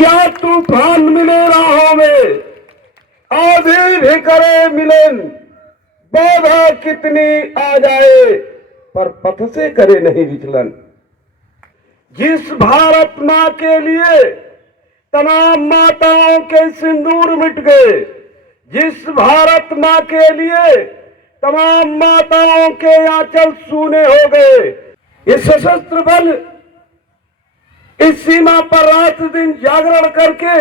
क्या तूफान मिले राहों में, आधी भी करे मिलन, बाधा कितनी आ जाए, पर पथ से करे नहीं विचलन। जिस भारत माँ के लिए तमाम माताओं के सिंदूर मिट गए, जिस भारत माँ के लिए तमाम माताओं के आंचल सूने हो गए, इस सशस्त्र बल इस सीमा पर रात दिन जागरण करके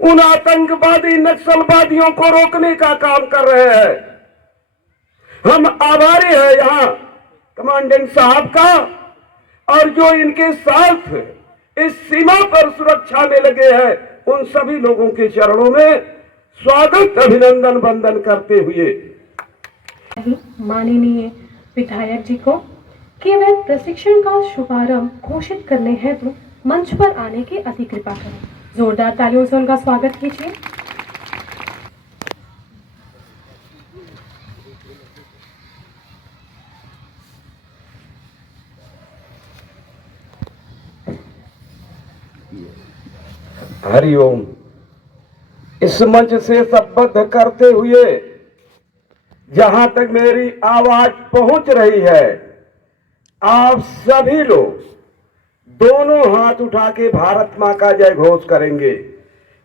उन आतंकवादी नक्सलवादियों को रोकने का काम कर रहे हैं। हम आभारी हैं यहाँ कमांडेंट साहब का, और जो इनके साथ इस सीमा पर सुरक्षा में लगे हैं उन सभी लोगों के चरणों में स्वागत अभिनंदन वंदन करते हुए माननीय विधायक जी को कि वे प्रशिक्षण का शुभारंभ घोषित करने हेतु मंच पर आने की अति कृपा करें। जोरदार तालियों से उनका स्वागत कीजिए। हरिओम। इस मंच से संबद्ध करते हुए जहां तक मेरी आवाज पहुंच रही है, आप सभी लोग दोनों हाथ उठा के भारत मां का जय घोष करेंगे।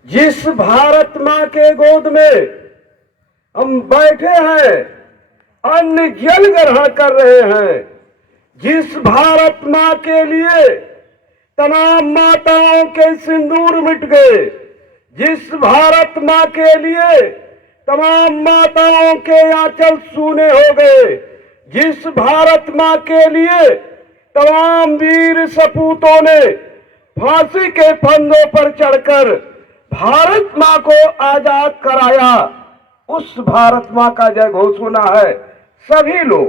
जिस भारत मां के गोद में हम बैठे हैं, अन्न जल ग्रहण कर रहे हैं, जिस भारत मां के लिए तमाम माताओं के सिंदूर मिट गए, जिस भारत मां के लिए तमाम माताओं के आंचल सूने हो गए, जिस भारत मां के लिए तमाम वीर सपूतों ने फांसी के फंदों पर चढ़कर भारत मां को आजाद कराया, उस भारत मां का जय घोष होना है। सभी लोग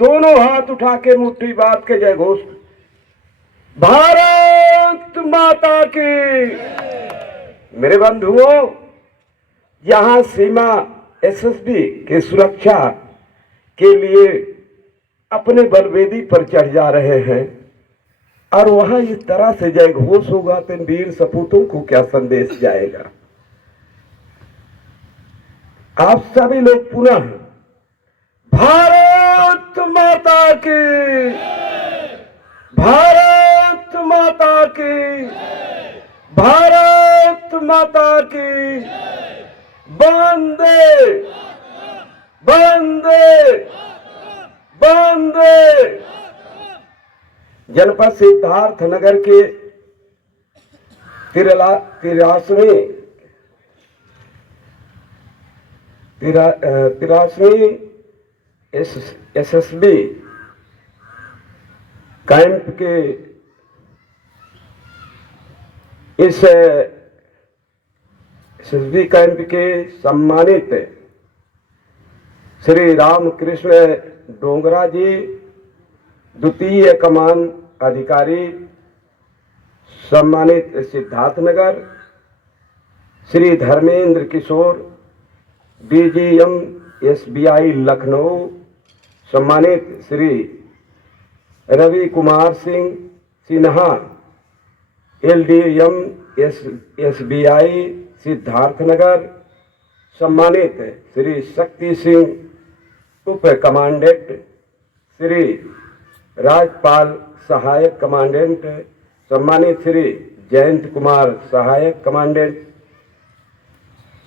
दोनों हाथ उठा के मुट्ठी बांध के जय घोष। भारत माता की। मेरे बंधुओं, यहां सीमा एसएसबी की सुरक्षा के लिए अपने बलवेदी पर चढ़ जा रहे हैं, और वहां इस तरह से जय घोष होगा तो वीर सपूतों को क्या संदेश जाएगा। आप सभी लोग पुनः भारत माता की, भारत माता की, भारत माता की, वंदे वंदे वंदे। जनपद सिद्धार्थ नगर के तिरासवीं एसएसबी कैंप के इस एसएसबी कैंप के सम्मानित श्री रामकृष्ण डोंगरा जी, द्वितीय कमान अधिकारी सम्मानित सिद्धार्थनगर, श्री धर्मेंद्र किशोर डीजीएम एसबीआई लखनऊ, सम्मानित श्री रवि कुमार सिंह सिन्हा एलडीएम एसबीआई सिद्धार्थनगर, सम्मानित श्री शक्ति सिंह उप कमांडेंट, श्री राजपाल सहायक कमांडेंट, सम्मानित श्री जयंत कुमार सहायक कमांडेंट,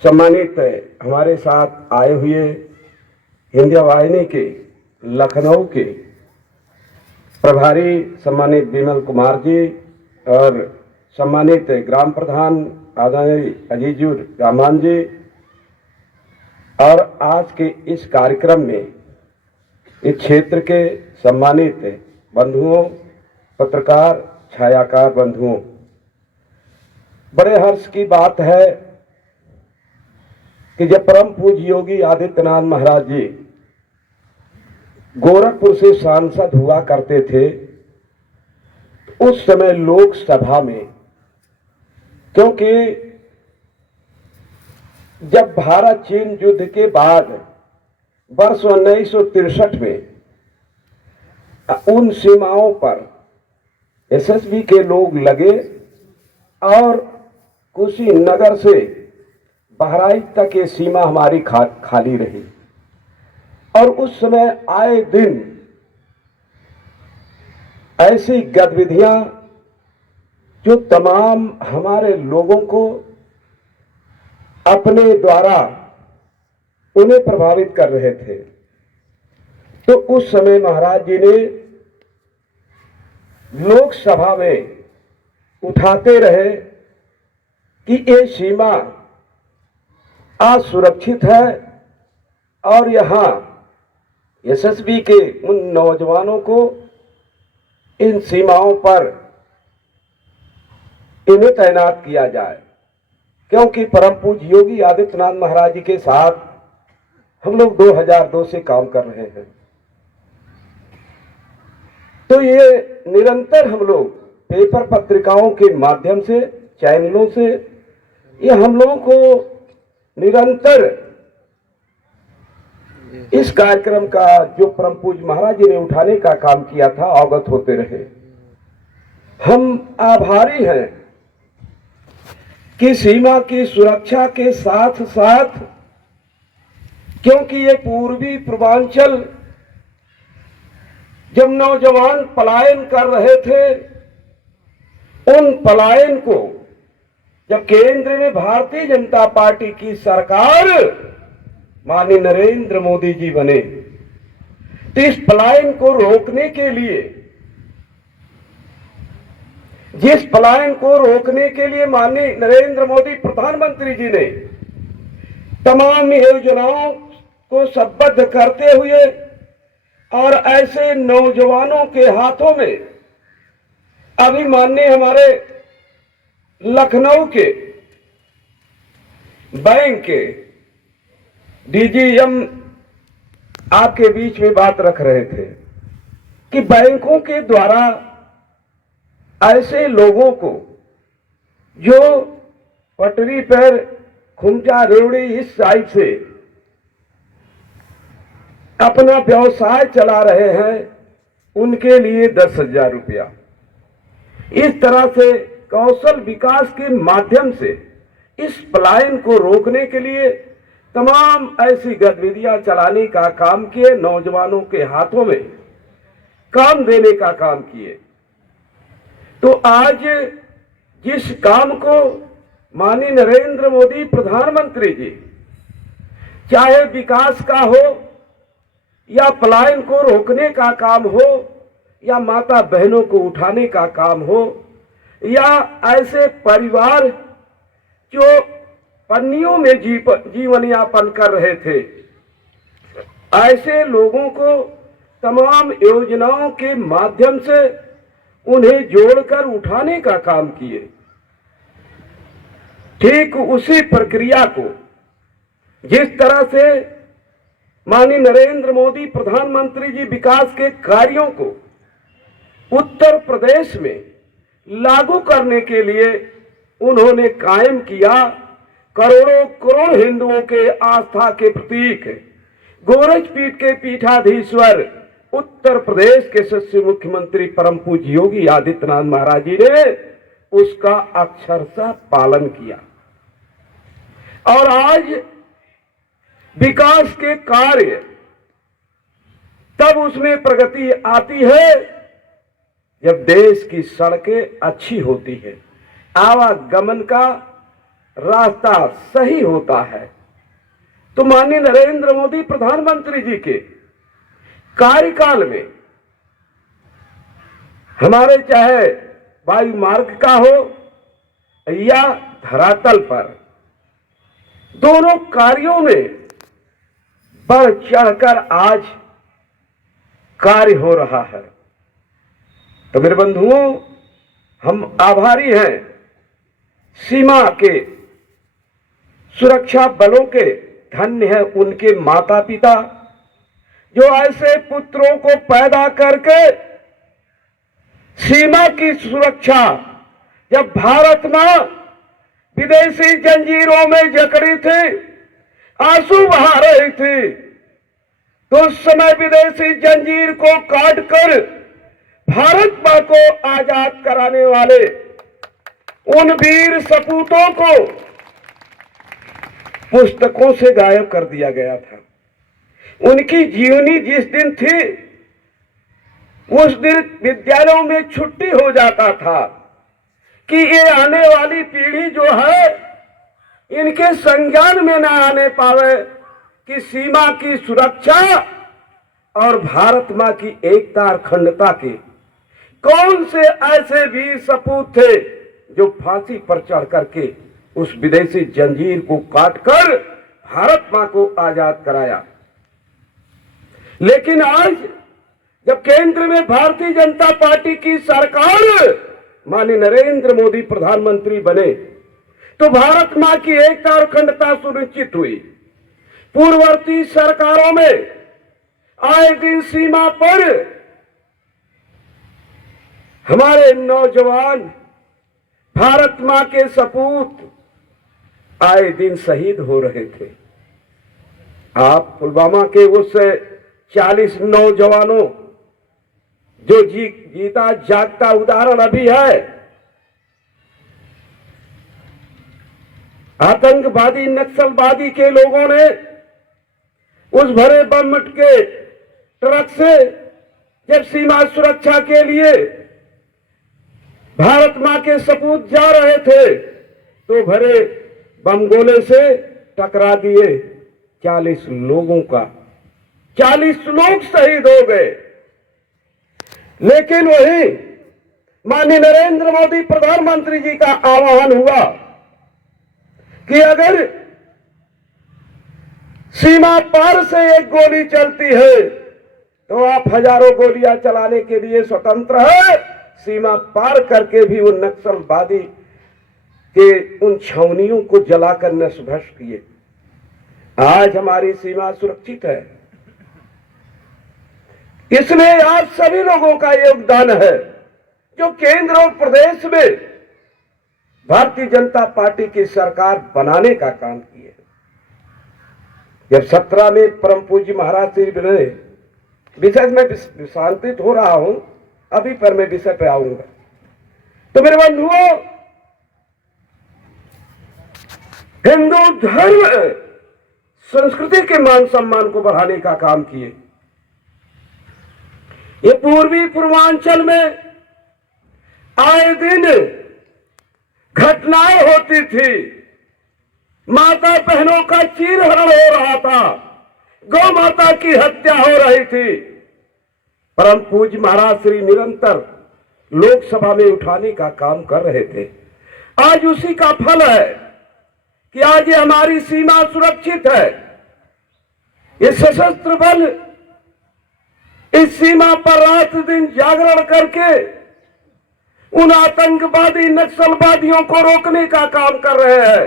सम्मानित हमारे साथ आए हुए हिंदिया वाहिनी के लखनऊ के प्रभारी सम्मानित विमल कुमार जी, और सम्मानित ग्राम प्रधान आदरणीय अजीजुर रहमान जी, और आज के इस कार्यक्रम में इस क्षेत्र के सम्मानित बंधुओं, पत्रकार, छायाकार बंधुओं, बड़े हर्ष की बात है कि जब परम पूज्य योगी आदित्यनाथ महाराज जी गोरखपुर से सांसद हुआ करते थे, उस समय लोकसभा में, क्योंकि जब भारत चीन युद्ध के बाद वर्ष 1963 में उन सीमाओं पर एसएसबी के लोग लगे और कुशीनगर से बहराइच तक ये सीमा हमारी खाली रही। और उस समय आए दिन ऐसी गतिविधियां जो तमाम हमारे लोगों को अपने द्वारा उन्हें प्रभावित कर रहे थे। तो उस समय महाराज जी ने लोकसभा में उठाते रहे कि ये सीमा असुरक्षित है और यहां एसएसबी के उन नौजवानों को इन सीमाओं पर इन्हें तैनात किया जाए, क्योंकि परम पूज्य योगी आदित्यनाथ महाराज जी के साथ हम लोग 2002 से काम कर रहे हैं। तो ये निरंतर हम लोग पेपर पत्रिकाओं के माध्यम से, चैनलों से, ये हम लोगों को निरंतर इस कार्यक्रम का जो परम पूज्य महाराज जी ने उठाने का काम किया था अवगत होते रहे। हम आभारी हैं कि सीमा की सुरक्षा के साथ साथ, क्योंकि ये पूर्वी पूर्वांचल जब नौजवान पलायन कर रहे थे, उन पलायन को जब केंद्र में भारतीय जनता पार्टी की सरकार माननीय नरेंद्र मोदी जी बने, तो इस पलायन को रोकने के लिए, जिस पलायन को रोकने के लिए माननीय नरेंद्र मोदी प्रधानमंत्री जी ने तमाम योजनाओं को संबद्ध करते हुए और ऐसे नौजवानों के हाथों में अभी माननीय हमारे लखनऊ के बैंक के डीजीएम आपके बीच में बात रख रहे थे कि बैंकों के द्वारा ऐसे लोगों को जो पटरी पर खुमचा रेवड़ी इस साइड से अपना व्यवसाय चला रहे हैं, उनके लिए 10,000 रुपया, इस तरह से कौशल विकास के माध्यम से इस पलायन को रोकने के लिए तमाम ऐसी गतिविधियां चलाने का काम किए, नौजवानों के हाथों में काम देने का काम किए। तो आज जिस काम को माननीय नरेंद्र मोदी प्रधानमंत्री जी, चाहे विकास का हो या पलायन को रोकने का काम हो या माता बहनों को उठाने का काम हो या ऐसे परिवार जो पन्नियों में जीवन यापन कर रहे थे, ऐसे लोगों को तमाम योजनाओं के माध्यम से उन्हें जोड़कर उठाने का काम किए। ठीक उसी प्रक्रिया को जिस तरह से माननीय नरेंद्र मोदी प्रधानमंत्री जी विकास के कार्यों को उत्तर प्रदेश में लागू करने के लिए उन्होंने कायम किया, करोड़ों करोड़ हिंदुओं के आस्था के प्रतीक गोरखपीठ के पीठाधीश्वर उत्तर प्रदेश के सच्चे मुख्यमंत्री परम पूज्य योगी आदित्यनाथ महाराज जी ने उसका अक्षरशः पालन किया। और आज विकास के कार्य तब उसमें प्रगति आती है जब देश की सड़कें अच्छी होती है, आवागमन का रास्ता सही होता है। तो माननीय नरेंद्र मोदी प्रधानमंत्री जी के कार्यकाल में हमारे चाहे वायु मार्ग का हो या धरातल पर, दोनों कार्यों में बढ़ चढ़कर आज कार्य हो रहा है। तो मेरे बंधुओं, हम आभारी हैं सीमा के सुरक्षा बलों के, धन्य है उनके माता पिता जो ऐसे पुत्रों को पैदा करके सीमा की सुरक्षा, जब भारत मां विदेशी जंजीरों में जकड़ी थी, आंसू बहा रही थी, तो उस समय विदेशी जंजीर को काटकर भारत मां को आजाद कराने वाले उन वीर सपूतों को पुस्तकों से गायब कर दिया गया था। उनकी जीवनी जिस दिन थी उस दिन विद्यालयों में छुट्टी हो जाता था कि ये आने वाली पीढ़ी जो है इनके संज्ञान में ना आने पावे कि सीमा की सुरक्षा और भारत मां की एकता और अखंडता के कौन से ऐसे वीर सपूत थे जो फांसी पर चढ़ करके उस विदेशी जंजीर को काटकर भारत मां को आजाद कराया। लेकिन आज जब केंद्र में भारतीय जनता पार्टी की सरकार माननीय नरेंद्र मोदी प्रधानमंत्री बने तो भारत मां की एकता और अखंडता सुनिश्चित हुई। पूर्ववर्ती सरकारों में आए दिन सीमा पर हमारे नौजवान भारत मां के सपूत आए दिन शहीद हो रहे थे। आप पुलवामा के उस 40 नौजवानों जो जीता जागता उदाहरण अभी है, आतंकवादी नक्सलवादी के लोगों ने उस भरे बम के ट्रक से जब सीमा सुरक्षा के लिए भारत मां के सपूत जा रहे थे तो भरे बम गोले से टकरा दिए 40 लोगों का 40 लोग शहीद हो गए। लेकिन वही माननीय नरेंद्र मोदी प्रधानमंत्री जी का आह्वान हुआ कि अगर सीमा पार से एक गोली चलती है तो आप हजारों गोलियां चलाने के लिए स्वतंत्र है। सीमा पार करके भी उन नक्सलवादी के उन छावनियों को जलाकर नष्ट भस्म किए। आज हमारी सीमा सुरक्षित है, इसलिए आज सभी लोगों का योगदान है जो केंद्र और प्रदेश में भारतीय जनता पार्टी की सरकार बनाने का काम किए। जब 17 में परम पूज्य महाराज श्री बने, विषय में शांतित हो रहा हूं अभी, पर मैं विषय पे आऊंगा। तो मेरे बंधुओं, हिंदू धर्म संस्कृति के मान सम्मान को बढ़ाने का काम किए। ये पूर्वी पूर्वांचल में आए दिन घटनाएं होती थी। माता बहनों का चीरहरण हो रहा था, गौ माता की हत्या हो रही थी। परम पूज्य महाराज श्री निरंतर लोकसभा में उठाने का काम कर रहे थे। आज उसी का फल है कि आज ये हमारी सीमा सुरक्षित है। ये सशस्त्र बल इस सीमा पर रात दिन जागरण करके उन आतंकवादी नक्सलवादियों को रोकने का काम कर रहे हैं।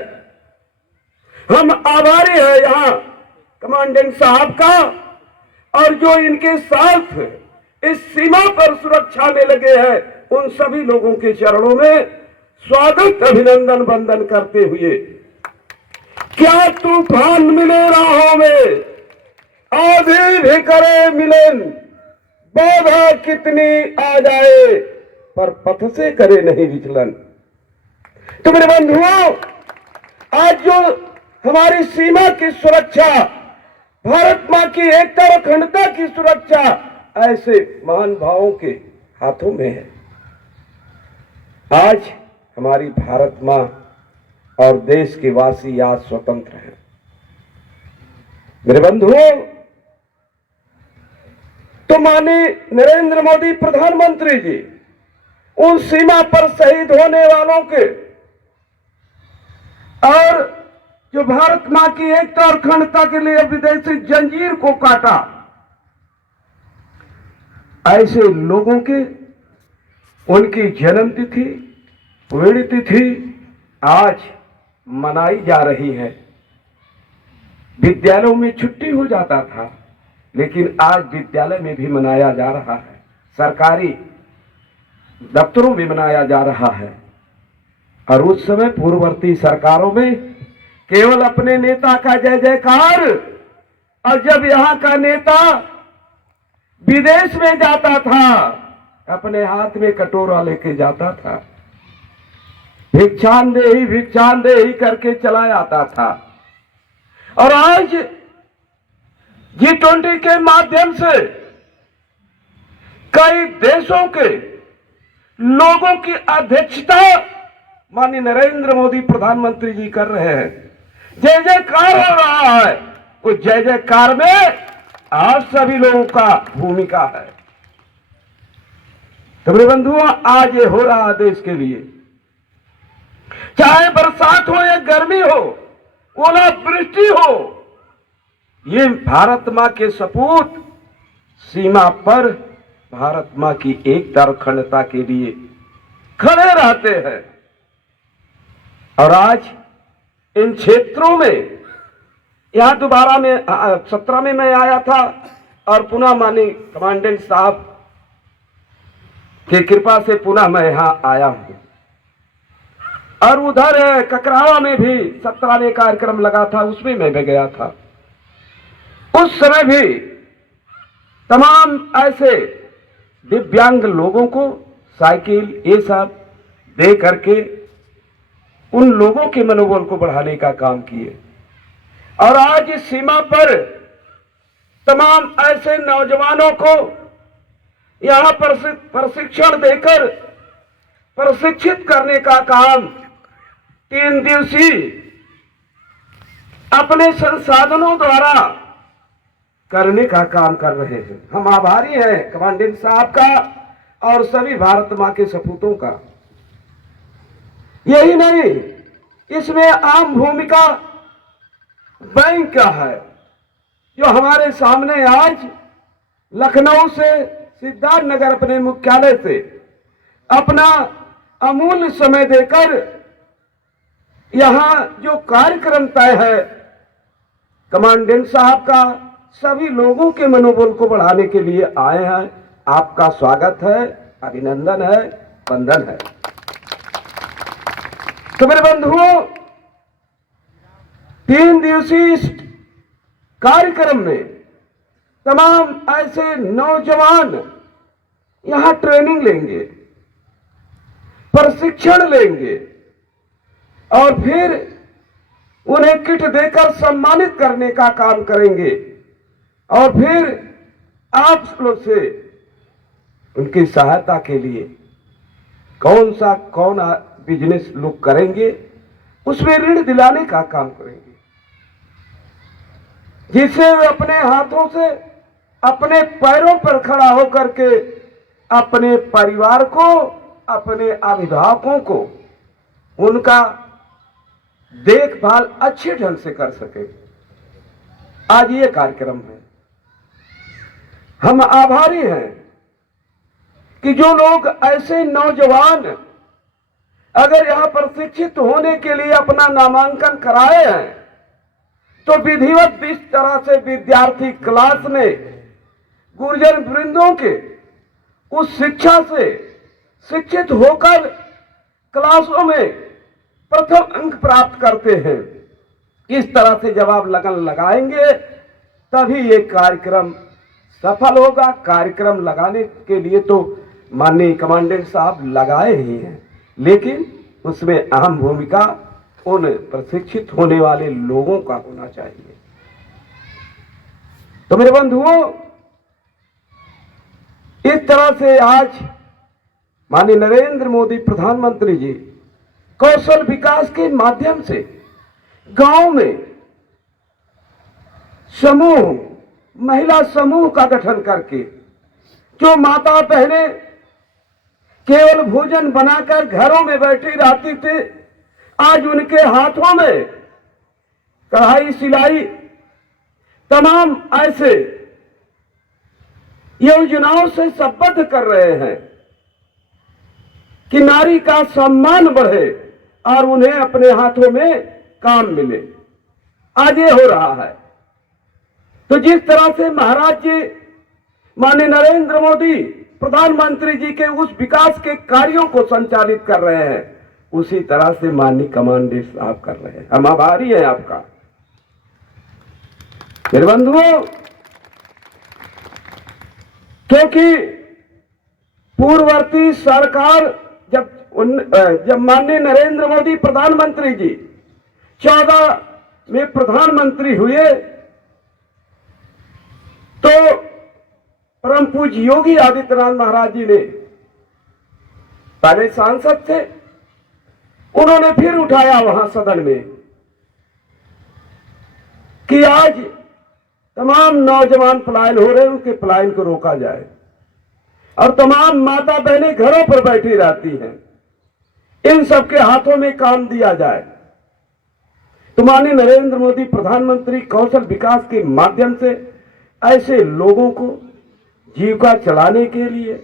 हम आभारी हैं यहां कमांडेंट साहब का और जो इनके साथ इस सीमा पर सुरक्षा में लगे हैं उन सभी लोगों के चरणों में स्वागत अभिनंदन वंदन करते हुए, क्या तूफान मिले राहों में, आंधी भी करे मिलन, बाधा कितनी आ जाए पर पथ से करे नहीं विचलन। तो मेरे बंधुओं, आज जो हमारी सीमा की सुरक्षा, भारत मां की एकता और अखंडता की सुरक्षा ऐसे महान भावों के हाथों में है। आज हमारी भारत मां और देश के वासी आज स्वतंत्र हैं। मेरे बंधुओं, तो माननीय नरेंद्र मोदी प्रधानमंत्री जी उन सीमा पर शहीद होने वालों के और जो भारत मां की एकता और अखंडता के लिए विदेशी जंजीर को काटा, ऐसे लोगों के उनकी जन्म तिथि, पुण्यतिथि आज मनाई जा रही है। विद्यालयों में छुट्टी हो जाता था, लेकिन आज विद्यालय में भी मनाया जा रहा है, सरकारी दफ्तरों में मनाया जा रहा है। और उस समय पूर्ववर्ती सरकारों में केवल अपने नेता का जय जयकार, और जब यहां का नेता विदेश में जाता था अपने हाथ में कटोरा लेके जाता था। भिक्षांदेही करके चला जाता था। और आज G20 के माध्यम से कई देशों के लोगों की अध्यक्षता माननीय नरेंद्र मोदी प्रधानमंत्री जी कर रहे हैं। जय जयकार हो रहा है। उस जय जयकार में आप सभी लोगों का भूमिका है। तो मेरे बंधुओं, आज ये हो रहा है देश के लिए, चाहे बरसात हो या गर्मी हो, ओलावृष्टि हो, ये भारत मां के सपूत सीमा पर भारत मां की एकता और अखंडता के लिए खड़े रहते हैं। और आज इन क्षेत्रों में, यहां दोबारा में 17 में मैं आया था और पुनः माननीय कमांडेंट साहब की कृपा से पुनः मैं यहां आया हूं। और उधर ककरावा में भी 17वें कार्यक्रम लगा था, उसमें मैं भी गया था। उस समय भी तमाम ऐसे दिव्यांग लोगों को साइकिल ये सब दे करके उन लोगों के मनोबल को बढ़ाने का काम किए। और आज इस सीमा पर तमाम ऐसे नौजवानों को यहां प्रशिक्षण देकर प्रशिक्षित करने का काम 3 दिवसीय अपने संसाधनों द्वारा करने का काम कर रहे हैं। हम आभारी हैं कमांडेंट साहब का और सभी भारत मां के सपूतों का। यही नहीं, इसमें आम भूमिका बैंक का है, जो हमारे सामने आज लखनऊ से सिद्धार्थनगर अपने मुख्यालय से अपना अमूल्य समय देकर यहां जो कार्यक्रम तय है कमांडेंट साहब का, सभी लोगों के मनोबल को बढ़ाने के लिए आए हैं। आपका स्वागत है, अभिनंदन है, वंदन है। तो मेरे बंधुओं, 3 दिवसीय इस कार्यक्रम में तमाम ऐसे नौजवान यहां ट्रेनिंग लेंगे, प्रशिक्षण लेंगे और फिर उन्हें किट देकर सम्मानित करने का काम करेंगे। और फिर आप लोग से उनकी सहायता के लिए कौन बिजनेस लोग करेंगे, उसमें ऋण दिलाने का काम करेंगे, जिससे वे अपने हाथों से अपने पैरों पर खड़ा होकर के अपने परिवार को, अपने अभिभावकों को उनका देखभाल अच्छे ढंग से कर सके। आज ये कार्यक्रम है। हम आभारी हैं कि जो लोग ऐसे नौजवान अगर यहां प्रशिक्षित होने के लिए अपना नामांकन कराए हैं, तो विधिवत इस तरह से विद्यार्थी क्लास में गुरुजन वृंदों के उस शिक्षा से शिक्षित होकर क्लासों में प्रथम अंक प्राप्त करते हैं। इस तरह से जब आप लगन लगाएंगे तभी ये कार्यक्रम सफल होगा। कार्यक्रम लगाने के लिए तो माननीय कमांडेंट साहब लगाए ही हैं, लेकिन उसमें अहम भूमिका उन प्रशिक्षित होने वाले लोगों का होना चाहिए। तो मेरे बंधुओं, इस तरह से आज माननीय नरेंद्र मोदी प्रधानमंत्री जी कौशल विकास के माध्यम से गांव में समूह, महिला समूह का गठन करके जो माता बहनें केवल भोजन बनाकर घरों में बैठी रहती थी, आज उनके हाथों में कढ़ाई, सिलाई, तमाम ऐसे योजनाओं से संबद्ध कर रहे हैं कि नारी का सम्मान बढ़े और उन्हें अपने हाथों में काम मिले। आज ये हो रहा है। तो जिस तरह से महाराज जी माननीय नरेंद्र मोदी प्रधानमंत्री जी के उस विकास के कार्यों को संचालित कर रहे हैं, उसी तरह से माननीय कमांडेंट साहब कर रहे हैं। हम आभारी हैं आपका। मेरे बंधुओं, क्योंकि पूर्ववर्ती सरकार जब जब माननीय नरेंद्र मोदी प्रधानमंत्री जी 14 में प्रधानमंत्री हुए तो परम पूज्य योगी आदित्यनाथ महाराज जी ने, पहले सांसद थे, उन्होंने फिर उठाया वहां सदन में कि आज तमाम नौजवान पलायन हो रहे हैं, उनके पलायन को रोका जाए और तमाम माता बहनें घरों पर बैठी रहती हैं, इन सबके हाथों में काम दिया जाए। तो माननीय नरेंद्र मोदी प्रधानमंत्री कौशल विकास के माध्यम से ऐसे लोगों को जीविका चलाने के लिए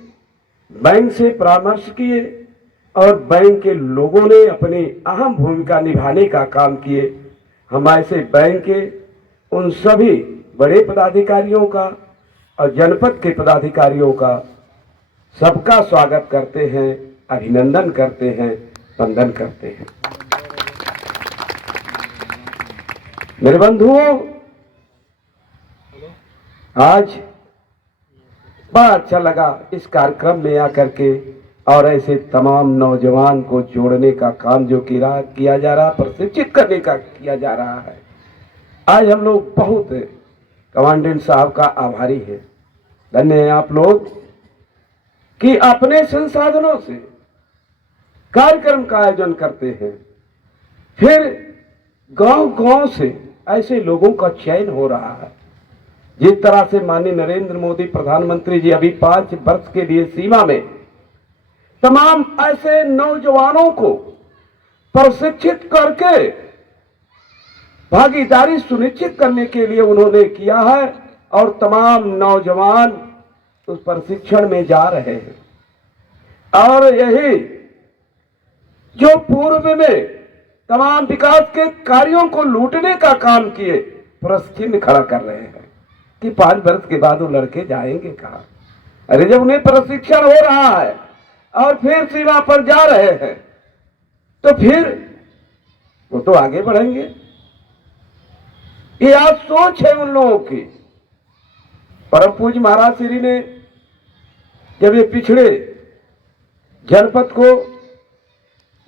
बैंक से परामर्श किए और बैंक के लोगों ने अपनी अहम भूमिका निभाने का काम किए। हम ऐसे बैंक के उन सभी बड़े पदाधिकारियों का और जनपद के पदाधिकारियों का सबका स्वागत करते हैं, अभिनंदन करते हैं, वंदन करते हैं। मेरे बंधुओं, आज बड़ा अच्छा लगा इस कार्यक्रम में आकर के और ऐसे तमाम नौजवान को जोड़ने का काम जो किया जा रहा, प्रशिक्षित करने का किया जा रहा है। आज हम लोग बहुत कमांडेंट साहब का आभारी हैं। धन्य हैं आप लोग कि अपने संसाधनों से कार्यक्रम का आयोजन करते हैं, फिर गांव-गांव से ऐसे लोगों का चयन हो रहा है। जिस तरह से माननीय नरेंद्र मोदी प्रधानमंत्री जी अभी 5 वर्ष के लिए सीमा में तमाम ऐसे नौजवानों को प्रशिक्षित करके भागीदारी सुनिश्चित करने के लिए उन्होंने किया है और तमाम नौजवान उस प्रशिक्षण में जा रहे हैं। और यही जो पूर्व में तमाम विकास के कार्यों को लूटने का काम किए, प्रश्न खड़ा कर रहे हैं कि 5 वर्ष के बाद वो लड़के जाएंगे कहां। अरे जब उन्हें प्रशिक्षण हो रहा है और फिर सीमा पर जा रहे हैं तो फिर वो तो आगे बढ़ेंगे। ये आज सोच है उन लोगों की। परम पूज्य महाराज श्री ने जब ये पिछड़े जनपद को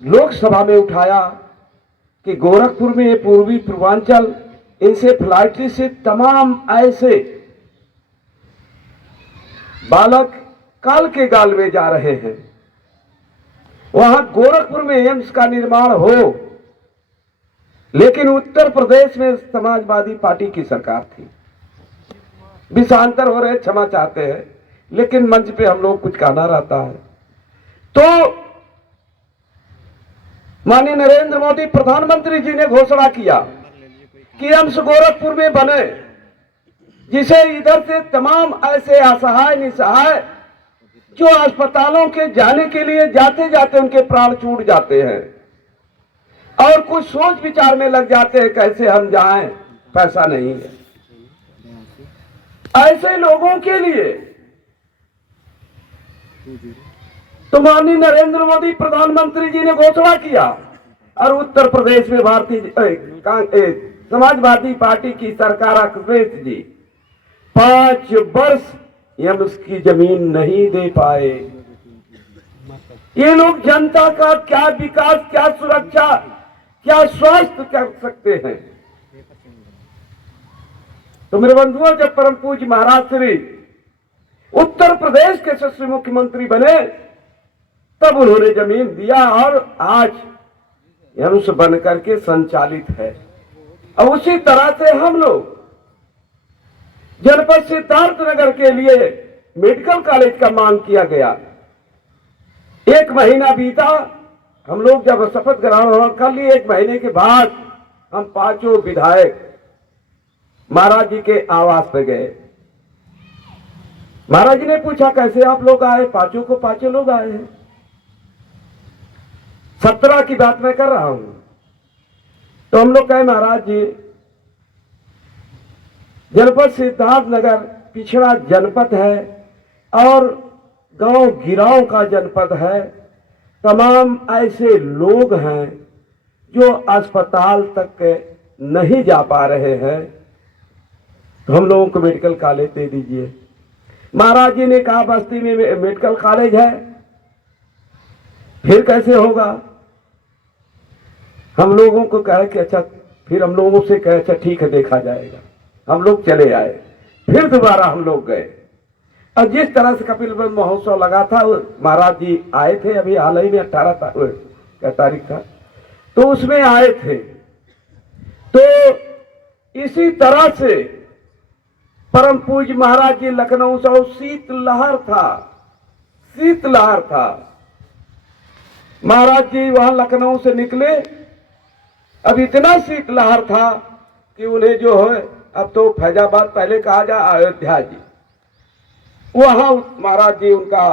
लोकसभा में उठाया कि गोरखपुर में ये पूर्वी पूर्वांचल इंसेफ्लाइटिस से तमाम ऐसे बालक काल के गाल में जा रहे हैं, वहां गोरखपुर में एम्स का निर्माण हो, लेकिन उत्तर प्रदेश में समाजवादी पार्टी की सरकार थी। विषांतर हो रहे, क्षमा चाहते हैं, लेकिन मंच पे हम लोग कुछ कहना रहता है। तो माननीय नरेंद्र मोदी प्रधानमंत्री जी ने घोषणा किया कि एम्स गोरखपुर में बने, जिसे इधर से तमाम ऐसे असहाय निसहाय जो अस्पतालों के जाने के लिए जाते जाते उनके प्राण छूट जाते हैं और कुछ सोच विचार में लग जाते हैं कैसे हम जाएं, पैसा नहीं है। ऐसे लोगों के लिए तो माननीय नरेंद्र मोदी प्रधानमंत्री जी ने घोषणा किया और उत्तर प्रदेश में भारतीय समाजवादी पार्टी की सरकार अखिलेश जी 5 वर्ष एम्स की जमीन नहीं दे पाए। ये लोग जनता का क्या विकास, क्या सुरक्षा, क्या स्वास्थ्य कर सकते हैं। तो मेरे बंधुओं, जब परम पूज्य महाराज श्री उत्तर प्रदेश के यशस्वी मुख्यमंत्री बने तब उन्होंने जमीन दिया और आज एम्स बन करके संचालित है। और उसी तरह से हम लोग जनपद सिद्धार्थनगर के लिए मेडिकल कॉलेज का मांग किया गया। 1 महीना बीता, हम लोग जब शपथ ग्रहण कर लिए 1 महीने के बाद हम 5 विधायक महाराज जी के आवास पे गए। महाराज जी ने पूछा कैसे आप लोग आए? 5 लोग आए हैं। 17 की बात मैं कर रहा हूं। तो हम लोग कहे महाराज जी, जनपद सिद्धार्थनगर पिछड़ा जनपद है और गांव गिराव का जनपद है। तमाम ऐसे लोग हैं जो अस्पताल तक नहीं जा पा रहे हैं, तो हम लोगों को मेडिकल कॉलेज दे दीजिए। महाराज जी ने कहा बस्ती में मेडिकल कॉलेज है, फिर कैसे होगा? हम लोगों को कहे कि अच्छा, फिर हम लोगों से कहे अच्छा ठीक है देखा जाएगा। हम लोग चले आए, फिर दोबारा हम लोग गए। और जिस तरह से कपिल वस्तु महोत्सव लगा था, महाराज जी आए थे अभी हाल ही में 18 तारीख था, तो उसमें आए थे। तो इसी तरह से परम पूज्य महाराज जी लखनऊ से शीतलहर था, शीतलहर था। महाराज जी वहां लखनऊ से निकले, अब इतना शीतलहर था कि उन्हें जो है, अब तो फैजाबाद पहले कहा जा अयोध्या जी, वहां महाराज जी उनका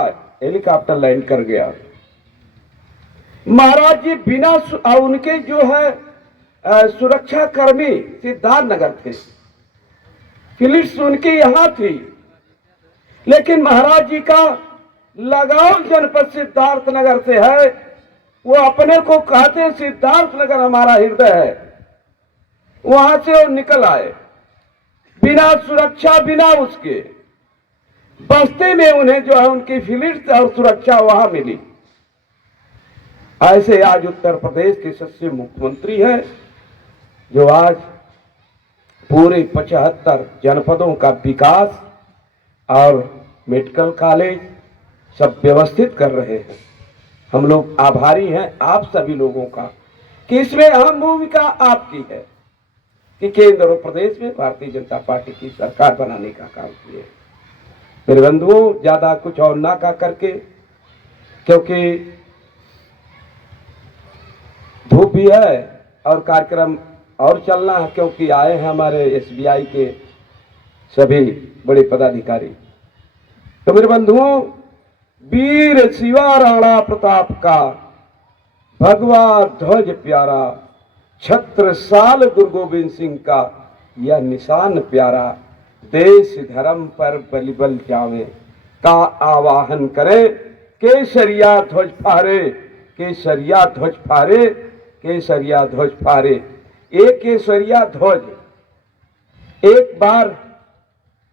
हेलीकॉप्टर लैंड कर गया। महाराज जी बिना उनके जो है सुरक्षा कर्मी सिद्धार्थ नगर थे, पुलिस उनकी यहां थी, लेकिन महाराज जी का लगाव जनपद सिद्धार्थ नगर से है। वो अपने को कहते हैं सिद्धार्थ नगर हमारा हृदय है। वहां से वो निकल आए बिना सुरक्षा, बिना उसके बस्ती में उन्हें जो है उनकी पुलिस और सुरक्षा वहां मिली। ऐसे आज उत्तर प्रदेश के सबसे मुख्यमंत्री हैं जो आज पूरे 75 जनपदों का विकास और मेडिकल कॉलेज सब व्यवस्थित कर रहे हैं। हम लोग आभारी हैं आप सभी लोगों का कि इसमें अहम भूमिका आपकी है कि केंद्र और प्रदेश में भारतीय जनता पार्टी की सरकार बनाने का काम किए। मेरे बंधुओं, ज्यादा कुछ और ना कह करके, क्योंकि धूप भी है और कार्यक्रम और चलना है, क्योंकि आए हैं हमारे एसबीआई के सभी बड़े पदाधिकारी। तो मेरे बंधुओं, वीर शिवा राणा प्रताप का भगवा ध्वज प्यारा, छत्रसाल गुरु गोविंद सिंह का यह निशान प्यारा, देश धर्म पर बलिबल जावे का आवाहन करे, केसरिया ध्वज फहरे, केसरिया ध्वज फहरे, केसरिया ध्वज फहरे। एक केसरिया ध्वज, एक बार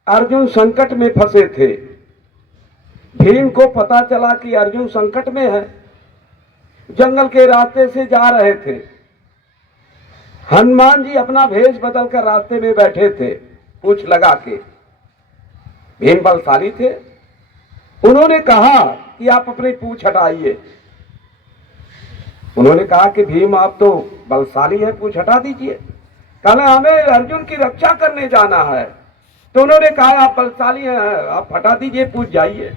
अर्जुन संकट में फंसे थे। भीम को पता चला कि अर्जुन संकट में है, जंगल के रास्ते से जा रहे थे। हनुमान जी अपना भेष बदलकर रास्ते में बैठे थे, पूछ लगा के। भीम बलशाली थे, उन्होंने कहा कि आप अपनी पूछ हटाइए। उन्होंने कहा कि भीम आप तो बलशाली है, पूछ हटा दीजिए। कहना हमें अर्जुन की रक्षा करने जाना है। तो उन्होंने कहा आप बलशाली हैं, आप हटा दीजिए, पूछ जाइए।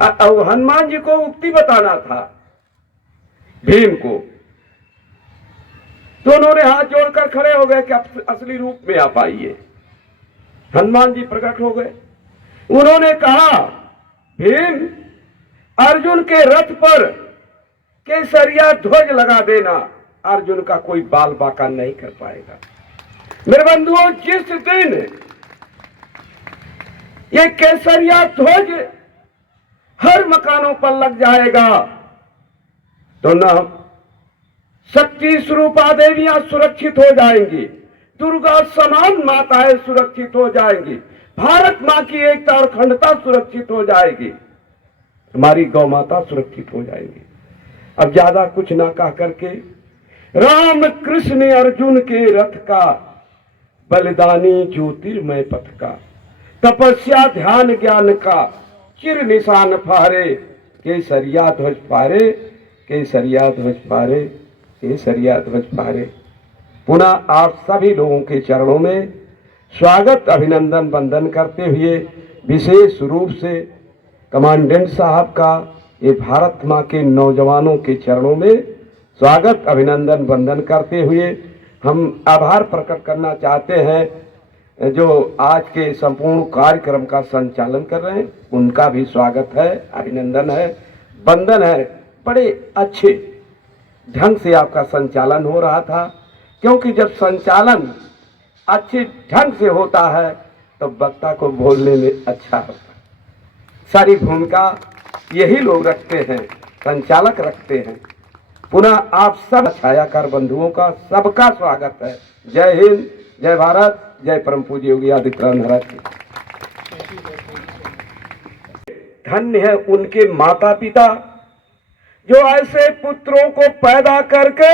हनुमान जी को उक्ति बताना था भीम को, तो उन्होंने हाथ जोड़कर खड़े हो गए कि असली रूप में आप आइए। हनुमान जी प्रकट हो गए। उन्होंने कहा भीम, अर्जुन के रथ पर केसरिया ध्वज लगा देना, अर्जुन का कोई बाल बाका नहीं कर पाएगा। मेरे बंधुओं, जिस दिन ये केसरिया ध्वज हर मकानों पर लग जाएगा तो न शक्ति स्वरूपा देवियां सुरक्षित हो जाएंगी, दुर्गा समान माताएं सुरक्षित हो जाएंगी, भारत मां की एकता और अखंडता सुरक्षित हो जाएगी, हमारी गौ माता सुरक्षित हो जाएगी। अब ज्यादा कुछ ना कह करके, राम कृष्ण अर्जुन के रथ का, बलिदानी ज्योतिर्मय पथ का, तपस्या ध्यान ज्ञान का चिर निशान फहरे, केसरिया ध्वज फहरे, केसरिया ध्वज फहरे, केसरिया ध्वज फहरे। पुनः आप सभी लोगों के चरणों में स्वागत अभिनंदन वंदन करते हुए, विशेष रूप से कमांडेंट साहब का ये भारत मां के नौजवानों के चरणों में स्वागत अभिनंदन वंदन करते हुए हम आभार प्रकट करना चाहते हैं जो आज के संपूर्ण कार्यक्रम का संचालन कर रहे हैं। उनका भी स्वागत है, अभिनंदन है, वंदन है। बड़े अच्छे ढंग से आपका संचालन हो रहा था, क्योंकि जब संचालन अच्छे ढंग से होता है तो वक्ता को बोलने में अच्छा होता है। सारी भूमिका यही लोग रखते हैं, संचालक रखते हैं। पुनः आप सब छायाकार बंधुओं का सबका स्वागत है। जय हिंद, जय भारत, जय परम पूज्य योगी आदित्यनाथ महाराज की। धन्य है उनके माता पिता जो ऐसे पुत्रों को पैदा करके